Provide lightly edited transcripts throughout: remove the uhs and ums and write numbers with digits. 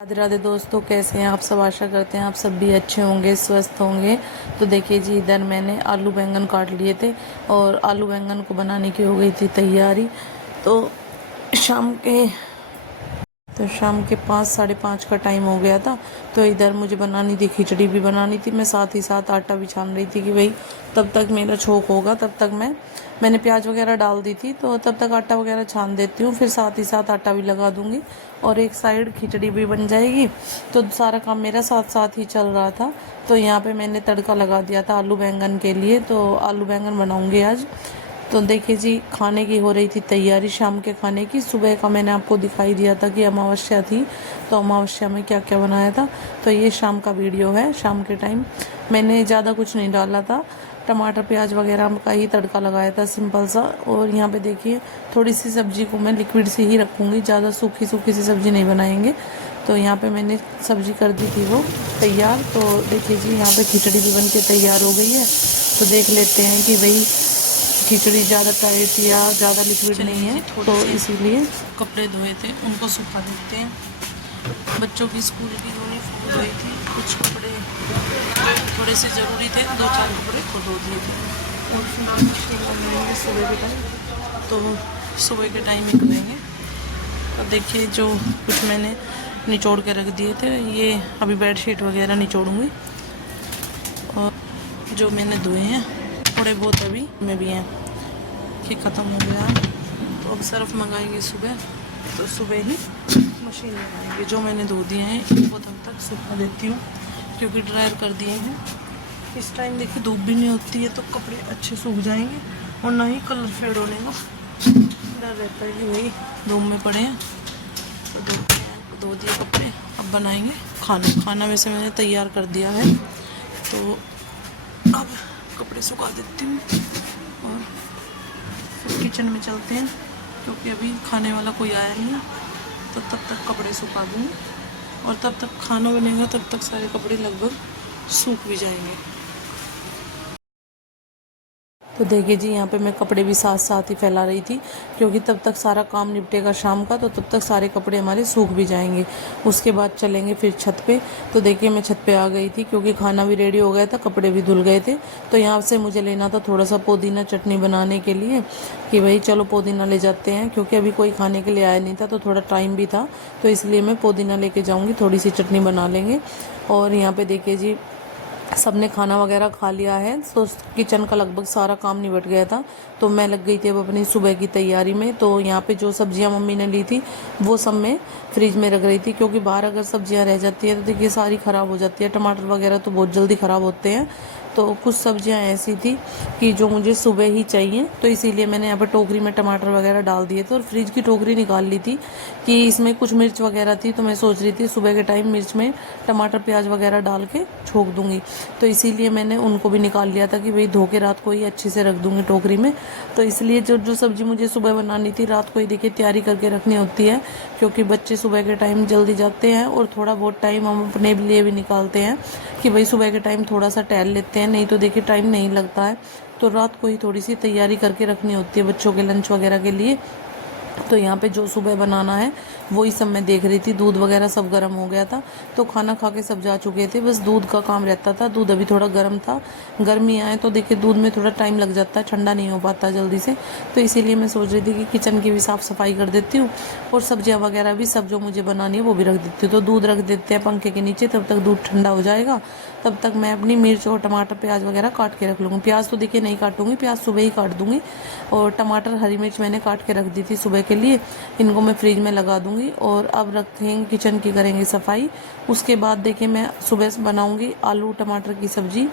राधे राधे दोस्तों, कैसे हैं आप सब। आशा करते हैं आप सब भी अच्छे होंगे, स्वस्थ होंगे। तो देखिए जी, इधर मैंने आलू बैंगन काट लिए थे और आलू बैंगन को बनाने की हो गई थी तैयारी। तो शाम के तो शाम के 5 साढ़े 5 का टाइम हो गया था। तो इधर मुझे बनानी थी, खिचड़ी भी बनानी थी। मैं साथ ही साथ आटा भी छान रही थी कि भाई तब तक मेरा छोंक होगा, तब तक मैंने प्याज वगैरह डाल दी थी, तो तब तक आटा वगैरह छान देती हूँ, फिर साथ ही साथ आटा भी लगा दूँगी और एक साइड खिचड़ी भी बन जाएगी। तो सारा काम मेरा साथ साथ ही चल रहा था। तो यहाँ पे मैंने तड़का लगा दिया था आलू बैंगन के लिए। तो आलू बैंगन बनाऊँगी आज। तो देखिए जी, खाने की हो रही थी तैयारी, शाम के खाने की। सुबह का मैंने आपको दिखाई दिया था कि अमावस्या थी, तो अमावस्या में क्या क्या बनाया था। तो ये शाम का वीडियो है। शाम के टाइम मैंने ज़्यादा कुछ नहीं डाला था, टमाटर प्याज वगैरह का ही तड़का लगाया था, सिंपल सा। और यहाँ पे देखिए, थोड़ी सी सब्जी को मैं लिक्विड से ही रखूँगी, ज़्यादा सूखी सूखी सी सब्जी नहीं बनाएंगे। तो यहाँ पे मैंने सब्जी कर दी थी वो तैयार। तो देखिए जी, यहाँ पे खिचड़ी भी बन के तैयार हो गई है। तो देख लेते हैं कि भाई खिचड़ी ज़्यादा टाइट या ज़्यादा लिक्विड नहीं है, तो इसीलिए कपड़े धोए थे उनको सुखा देते हैं। बच्चों की स्कूल की यूनिफॉर्म धोई थी, कुछ कपड़े थोड़े से ज़रूरी थे, 2-4 कपड़े को धो दिए थे। और फिर सुबह के टाइम, तो सुबह के टाइम निकलेंगे। और देखिए, जो कुछ मैंने निचोड़ के रख दिए थे, ये अभी बेडशीट वगैरह निचोड़ूँगी। और जो मैंने धोए हैं थोड़े बहुत अभी में भी हैं कि ख़त्म हो गया। तो अब सर्फ मंगाएंगे सुबह, तो सुबह ही मशीन लगाएंगे। जो मैंने धो दिए हैं इनको तब तक सूखा देती हूँ, क्योंकि ड्रायर कर दिए हैं। इस टाइम देखिए धूप भी नहीं होती है, तो कपड़े अच्छे सूख जाएंगे और ना ही कलर फेड होने का डर रहता है कि भाई धूप में पड़े हैं। तो धो दिए कपड़े, अब बनाएंगे खाना वैसे मैंने तैयार कर दिया है। तो अब कपड़े सुखा देती हूँ और फिर किचन में चलते हैं, क्योंकि अभी खाने वाला कोई आया नहीं है। तो तब तक कपड़े सुखा दूँगी और तब तक खाना बनेगा, तब तक सारे कपड़े लगभग सूख भी जाएंगे। तो देखिए जी, यहाँ पे मैं कपड़े भी साथ साथ ही फैला रही थी, क्योंकि तब तक सारा काम निपटेगा शाम का, तो तब तक सारे कपड़े हमारे सूख भी जाएंगे। उसके बाद चलेंगे फिर छत पे। तो देखिए, मैं छत पे आ गई थी, क्योंकि खाना भी रेडी हो गया था, कपड़े भी धुल गए थे। तो यहाँ से मुझे लेना था थोड़ा सा पुदीना चटनी बनाने के लिए, कि भाई चलो पुदीना ले जाते हैं, क्योंकि अभी कोई खाने के लिए आया नहीं था, तो थोड़ा टाइम भी था। तो इसलिए मैं पुदीना लेके जाऊँगी, थोड़ी सी चटनी बना लेंगे। और यहाँ पे देखिए जी, सबने खाना वगैरह खा लिया है, तो किचन का लगभग सारा काम निपट गया था। तो मैं लग गई थी अब अपनी सुबह की तैयारी में। तो यहाँ पे जो सब्जियां मम्मी ने ली थी वो सब मैं फ्रिज में रख रही थी, क्योंकि बाहर अगर सब्जियां रह जाती है तो देखिए सारी ख़राब हो जाती है। टमाटर वगैरह तो बहुत जल्दी ख़राब होते हैं। तो कुछ सब्जियां ऐसी थी कि जो मुझे सुबह ही चाहिए, तो इसीलिए मैंने यहाँ पर टोकरी में टमाटर वगैरह डाल दिए थे और फ्रिज की टोकरी निकाल ली थी कि इसमें कुछ मिर्च वगैरह थी। तो मैं सोच रही थी सुबह के टाइम मिर्च में टमाटर प्याज वगैरह डाल के छोंक दूंगी, तो इसीलिए मैंने उनको भी निकाल लिया था कि भाई धो के रात को ही अच्छे से रख दूंगी टोकरी में। तो इसलिए जो जो सब्जी मुझे सुबह बनानी थी, रात को ही देखिए तैयारी करके रखनी होती है, क्योंकि बच्चे सुबह के टाइम जल्दी जाते हैं और थोड़ा बहुत टाइम हम अपने लिए भी निकालते हैं कि भाई सुबह के टाइम थोड़ा सा टहल लेते हैं, नहीं तो देखिए टाइम नहीं लगता है। तो रात को ही थोड़ी सी तैयारी करके रखनी होती है बच्चों के लंच वगैरह के लिए। तो यहाँ पे जो सुबह बनाना है वही सब मैं देख रही थी। दूध वगैरह सब गर्म हो गया था, तो खाना खा के सब जा चुके थे, बस दूध का काम रहता था। दूध अभी थोड़ा गर्म था, गर्मी आए तो देखिए दूध में थोड़ा टाइम लग जाता है, ठंडा नहीं हो पाता जल्दी से। तो इसीलिए मैं सोच रही थी कि किचन की भी साफ़ सफाई कर देती हूँ और सब्जियाँ वगैरह भी सब जो मुझे बनानी है वो भी रख देती हूँ। तो दूध रख देते हैं पंखे के नीचे, तब तक दूध ठंडा हो जाएगा। तब तक मैं अपनी मिर्च और टमाटर प्याज वगैरह काट के रख लूँगी। प्याज तो देखिए नहीं काटूंगी, प्याज सुबह ही काट दूँगी। और टमाटर हरी मिर्च मैंने काट के रख दी थी सुबह के लिए, इनको मैं फ्रिज में लगा दूंगी। और अब रखेंगे किचन की, करेंगे सफाई। उसके बाद देखिए मैं सुबह बनाऊंगी आलू टमाटर की सब्जी,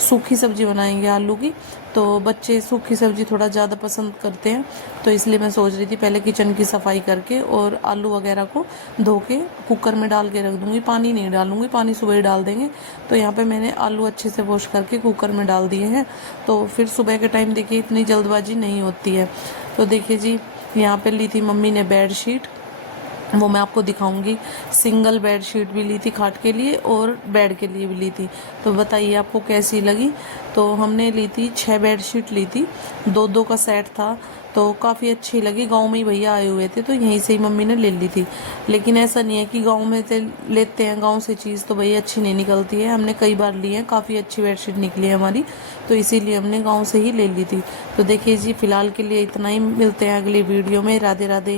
सूखी सब्जी बनाएंगे आलू की। तो बच्चे सूखी सब्जी थोड़ा ज़्यादा पसंद करते हैं, तो इसलिए मैं सोच रही थी पहले किचन की सफाई करके और आलू वगैरह को धो के कुकर में डाल के रख दूंगी। पानी नहीं डालूंगी, पानी सुबह ही डाल देंगे। तो यहाँ पे मैंने आलू अच्छे से वॉश करके कुकर में डाल दिए हैं, तो फिर सुबह के टाइम देखिए इतनी जल्दबाजी नहीं होती है। तो देखिए जी, यहाँ पे ली थी मम्मी ने बेड शीट, वो मैं आपको दिखाऊंगी। सिंगल बेड शीट भी ली थी खाट के लिए और बेड के लिए भी ली थी, तो बताइए आपको कैसी लगी। तो हमने ली थी 6 बेड शीट ली थी, 2-2 का सेट था। तो काफ़ी अच्छी लगी। गांव में ही भैया आए हुए थे तो यहीं से ही मम्मी ने ले ली थी। लेकिन ऐसा नहीं है कि गांव में से लेते हैं गांव से चीज़ तो भैया अच्छी नहीं निकलती है। हमने कई बार ली है, काफ़ी अच्छी बेडशीट निकली है हमारी, तो इसीलिए हमने गाँव से ही ले ली थी। तो देखिए जी, फिलहाल के लिए इतना ही। मिलते हैं अगली वीडियो में। राधे राधे।